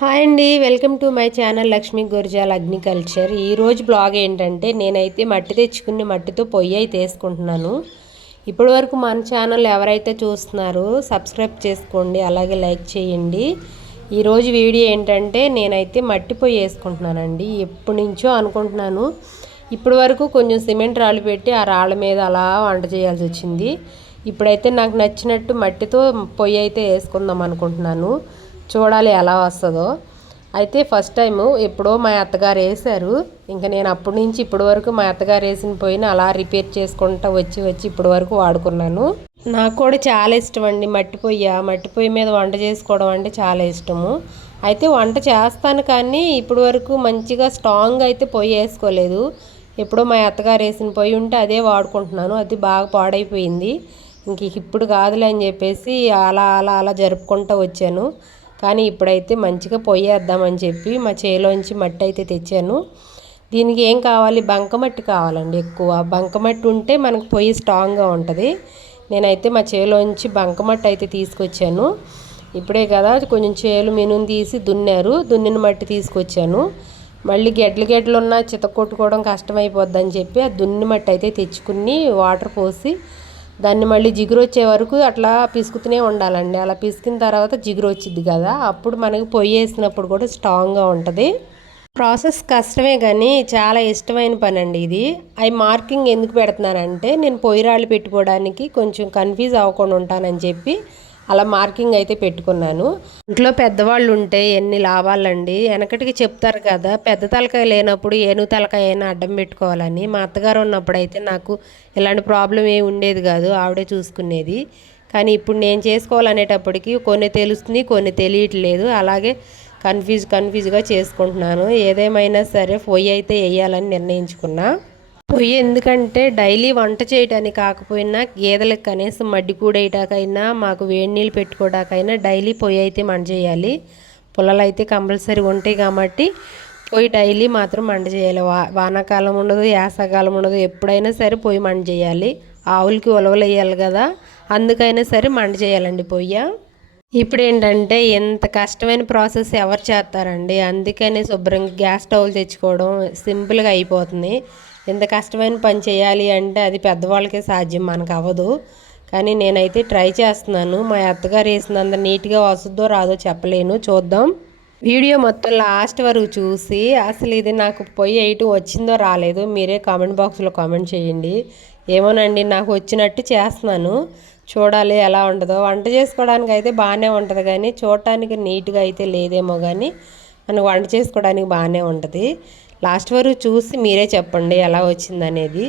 Hi అండి welcome to my channel Lakshmi Gurjal agriculture ఈరోజు blog ఏంటంటే నేనైతే మట్టి తెచ్చుకుని మట్టితో పొయ్యి అయితే వేసుకుంటున్నాను. ఇప్పటి వరకు మన ఛానల్ ఎవరైతే చూస్తున్నారో సబ్స్క్రైబ్ చేసుకోండి అలాగే లైక్ చేయండి. ఈరోజు వీడియో ఏంటంటే నేనైతే మట్టి పొయ్యి వేసుకుంటున్నానండి. ఎప్పటి నుంచో అనుకుంటున్నాను. ఇప్పటి వరకు కొంచెం సిమెంట్ రాళ్ళు పెట్టి ఆ రాళ్ళ మీద అలా వంట చేయాల్సి వచ్చింది. ఇప్పుడైతే నాకు నచ్చినట్టు మట్టితో పొయ్యి అయితే వేసుకుందాం అనుకుంటున్నాను. చూడాలి ఎలా వస్తుందో. అయితే ఫస్ట్ టైము ఎప్పుడో మా అత్తగారు వేసారు ఇంకా నేను అప్పటి నుంచి ఇప్పటి వరకు మా అత్తగారు వేసిన పోయిన అలా రిపేర్ చేసుకుంటా వచ్చి వచ్చి ఇప్పటి వరకు వాడుకున్నాను. నాకు కూడా చాలా ఇష్టం అండి మట్టి పొయ్య. మట్టి పొయ్యి మీద వంట చేసుకోవడం అంటే చాలా ఇష్టము. అయితే వంట చేస్తాను కానీ ఇప్పటి వరకు మంచిగా స్ట్రాంగ్ అయితే పొయ్యి వేసుకోలేదు. ఎప్పుడో మా అత్తగారు వేసిన పొయ్యి ఉంటే అదే వాడుకుంటున్నాను. అది బాగా పాడైపోయింది. ఇంక ఇప్పుడు కాదులే అని చెప్పేసి అలా అలా అలా జరుపుకుంటూ వచ్చాను. కానీ ఇప్పుడైతే మంచిగా పొయ్యేద్దామని చెప్పి మా చేలోంచి మట్టి అయితే తెచ్చాను. దీనికి ఏం కావాలి? బంకమట్టి కావాలండి ఎక్కువ. బంకమట్టి ఉంటే మనకు పొయ్యి స్ట్రాంగ్గా ఉంటుంది. నేనైతే మా చేలోంచి బంకమట్టి అయితే తీసుకొచ్చాను. ఇప్పుడే కదా కొంచెం చేలు మినుని తీసి దున్నారు. దున్నిన మట్టి తీసుకొచ్చాను. మళ్ళీ గెడ్లు గెడ్లు ఉన్న చితకొట్టుకోవడం కష్టమైపోద్దని చెప్పి ఆ దున్ని మట్టి అయితే తెచ్చుకుని వాటర్ పోసి దాన్ని మళ్ళీ జిగురు వచ్చే వరకు అట్లా పిసుకుతూనే ఉండాలండి. అలా పిసికిన తర్వాత జిగురు వచ్చింది కదా. అప్పుడు మనకి పొయ్యి వేసినప్పుడు కూడా స్ట్రాంగ్గా ఉంటుంది. ప్రాసెస్ కష్టమే కానీ చాలా ఇష్టమైన పని అండి ఇది. అవి మార్కింగ్ ఎందుకు పెడుతున్నానంటే నేను పొయ్యి రాళ్ళు పెట్టుకోవడానికి కొంచెం కన్ఫ్యూజ్ అవ్వకుండా ఉంటానని చెప్పి అలా మార్కింగ్ అయితే పెట్టుకున్నాను. ఇంట్లో పెద్దవాళ్ళు ఉంటే ఎన్ని లాభాలండి? వెనకటికి చెప్తారు కదా పెద్ద తలకాయ లేనప్పుడు ఏను తలకాయ అయినా అడ్డం పెట్టుకోవాలని. మా అత్తగారు ఉన్నప్పుడు అయితే నాకు ఇలాంటి ప్రాబ్లం ఏమి ఉండేది కాదు ఆవిడే చూసుకునేది. కానీ ఇప్పుడు నేను చేసుకోవాలనేటప్పటికి కొన్ని తెలుస్తుంది కొన్ని తెలియట్లేదు. అలాగే కన్ఫ్యూజ్ కన్ఫ్యూజ్గా చేసుకుంటున్నాను. ఏదేమైనా సరే పొయ్యి అయితే వేయాలని నిర్ణయించుకున్నా. పొయ్యి ఎందుకంటే డైలీ వంట చేయడానికి కాకపోయినా గేదెలకు కనీసం మడ్డి కూడేయటాకైనా మాకు వేడి నీళ్ళు పెట్టుకోవడానికైనా డైలీ పొయ్యి అయితే మండ చేయాలి. పొలాలు అయితే కంపల్సరీ ఉంటాయి కాబట్టి పొయ్యి డైలీ మాత్రం మండ చేయాలి. వా వానాకాలం ఉండదు యాసకాలం ఉండదు ఎప్పుడైనా సరే పొయ్యి మండ చేయాలి. ఆవులకి ఉలవలు వేయాలి కదా అందుకైనా సరే మండ చేయాలండి పొయ్య. ఇప్పుడు ఏంటంటే ఎంత కష్టమైన ప్రాసెస్ ఎవరు చేస్తారండి? అందుకనే శుభ్రంగా గ్యాస్ స్టవ్లు తెచ్చుకోవడం సింపుల్గా అయిపోతుంది. ఎంత కష్టమైన పని చేయాలి అంటే అది పెద్దవాళ్ళకే సాధ్యం మనకు అవ్వదు కానీ నేనైతే ట్రై చేస్తున్నాను. మా అత్తగారు వేసినంత నీట్గా వస్తుందో రాదో చెప్పలేను. చూద్దాం. వీడియో మొత్తం లాస్ట్ వరకు చూసి అసలు ఇది నాకు పొయ్యి ఎయిట్ వచ్చిందో రాలేదో మీరే కామెంట్ బాక్స్లో కామెంట్ చేయండి. ఏమోనండి నాకు వచ్చినట్టు చేస్తున్నాను. చూడాలి ఎలా ఉంటుందో. వంట చేసుకోవడానికి అయితే బాగానే ఉంటుంది కానీ చూడటానికి నీట్గా అయితే లేదేమో కానీ మనకు వంట చేసుకోవడానికి బాగానే ఉంటుంది. లాస్ట్ వరకు చూసి మీరే చెప్పండి ఎలా వచ్చిందనేది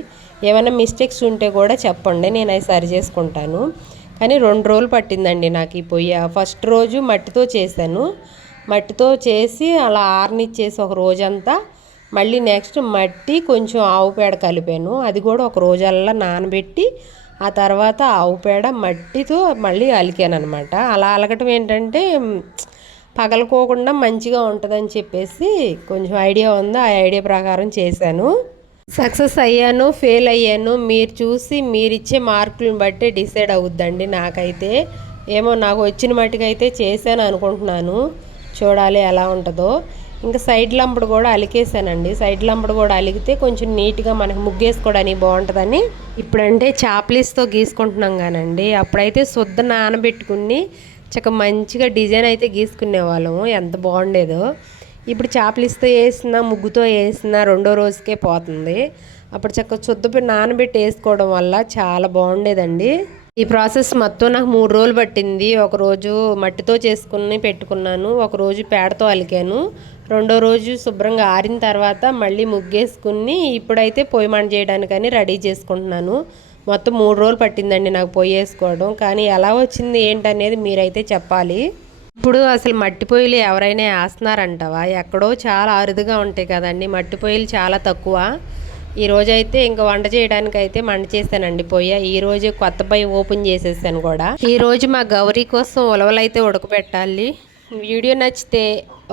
ఏమైనా మిస్టేక్స్ ఉంటే కూడా చెప్పండి నేను అవి సరి చేసుకుంటాను. కానీ రెండు రోజులు పట్టిందండి నాకు ఈ పొయ్యి. ఫస్ట్ రోజు మట్టితో చేశాను. మట్టితో చేసి అలా ఆరనిచ్చేసి ఒక రోజంతా మళ్ళీ నెక్స్ట్ మట్టి కొంచెం ఆవు పేడ కలిపాను. అది కూడా ఒక రోజల్లా నానబెట్టి ఆ తర్వాత ఆవు పేడ మట్టితో మళ్ళీ అలికాను అనమాట అలా అలకటం ఏంటంటే పగలకోకుండా మంచిగా ఉంటుందని చెప్పేసి కొంచెం ఐడియా ఉందో ఆ ఐడియా ప్రకారం చేశాను. సక్సెస్ అయ్యాను ఫెయిల్ అయ్యాను. మీరు చూసి మీరు ఇచ్చే మార్కులను బట్టి డిసైడ్ అవుద్దండి నాకైతే. ఏమో నాకు వచ్చిన మట్టుకైతే చేశాను అనుకుంటున్నాను. చూడాలి ఎలా ఉంటుందో. ఇంకా సైడ్ లంబడు కూడా అలికేసానండి. సైడ్ లంబడు కూడా అలిగితే కొంచెం నీట్గా మనకి ముగ్గేసుకోవడానికి బాగుంటుందని ఇప్పుడంటే చాప్లీస్తో గీసుకుంటున్నాం కానండి. అప్పుడైతే శుద్ధ నానబెట్టుకుని చక్క మంచిగా డిజైన్ అయితే గీసుకునే వాళ్ళము. ఎంత బాగుండేదో. ఇప్పుడు చాపలిస్తో వేసిన ముగ్గుతో వేసిన రెండో రోజుకే పోతుంది. అప్పుడు చక్క చుద్ద నానబెట్టి వేసుకోవడం వల్ల చాలా బాగుండేదండి. ఈ ప్రాసెస్ మొత్తం నాకు మూడు రోజులు పట్టింది. ఒకరోజు మట్టితో చేసుకుని పెట్టుకున్నాను. ఒకరోజు పేడతో అలికాను రెండో రోజు శుభ్రంగా ఆరిన తర్వాత మళ్ళీ ముగ్గేసుకుని ఇప్పుడైతే పొయ్యి మంట చేయడానికని రెడీ చేసుకుంటున్నాను. మొత్తం మూడు రోజులు పట్టిందండి నాకు పొయ్యి వేసుకోవడం. కానీ ఎలా వచ్చింది ఏంటనేది మీరైతే చెప్పాలి. ఇప్పుడు అసలు మట్టి పొయ్యిలు ఎవరైనా వేస్తున్నారంటవా? ఎక్కడో చాలా అరుదుగా ఉంటాయి కదండి. మట్టి పొయ్యిలు చాలా తక్కువ. ఈరోజు అయితే ఇంకా వంట చేయడానికి అయితే మంట చేశానండి పొయ్యి. ఈ రోజు కొత్త పొయ్యి ఓపెన్ చేసేసాను కూడా. ఈ రోజు మా గౌరీ కోసం ఉలవలు అయితే ఉడకబెట్టాలి. వీడియో నచ్చితే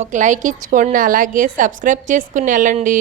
ఒక లైక్ ఇచ్చుకోండి అలాగే సబ్స్క్రైబ్ చేసుకుని వెళ్ళండి.